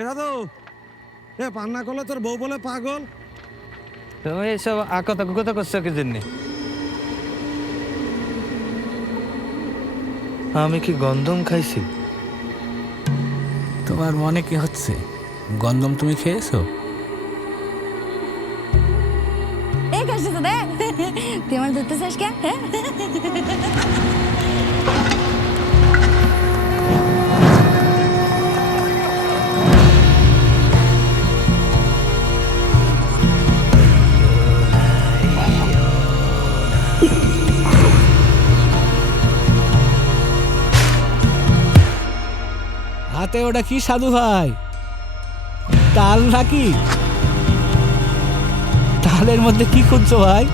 এটা তো এ পান্না করলে তোর বউ বলে পাগল। তুমি এইসব আকতা কুকতা করছো কি জন্যে? আমি কি গন্ধম খাইছি? তোমার মনে কি হচ্ছে? গন্ধম তুমি খেয়েছো? এই কাজটা তো দেখ, তুই আমার ধরতে চাস কে? হাতে ওটা কি সাধু ভাই? তাল নাকি? তালের মধ্যে কি খুঁজছো ভাই?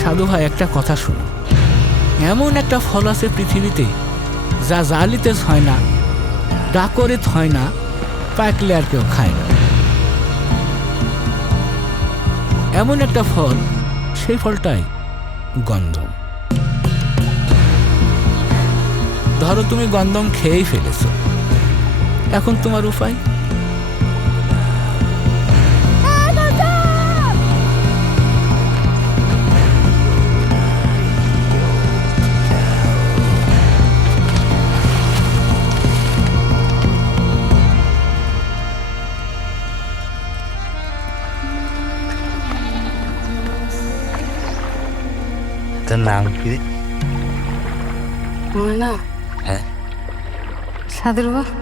সাধু ভাই একটা কথা শুনো, এমন একটা ফল আছে পৃথিবীতে যা জালিতে হয় না, ডাকরে হয় না, পাকলে আর কেউ খায় না। এমন একটা ফল, সেই ফলটাই গন্ধম। ধরো তুমি গন্ধম খেয়েই ফেলেছো, এখন তোমার উপায়? তোর নাম কি? না হ্যাঁ, সাধুর বাবা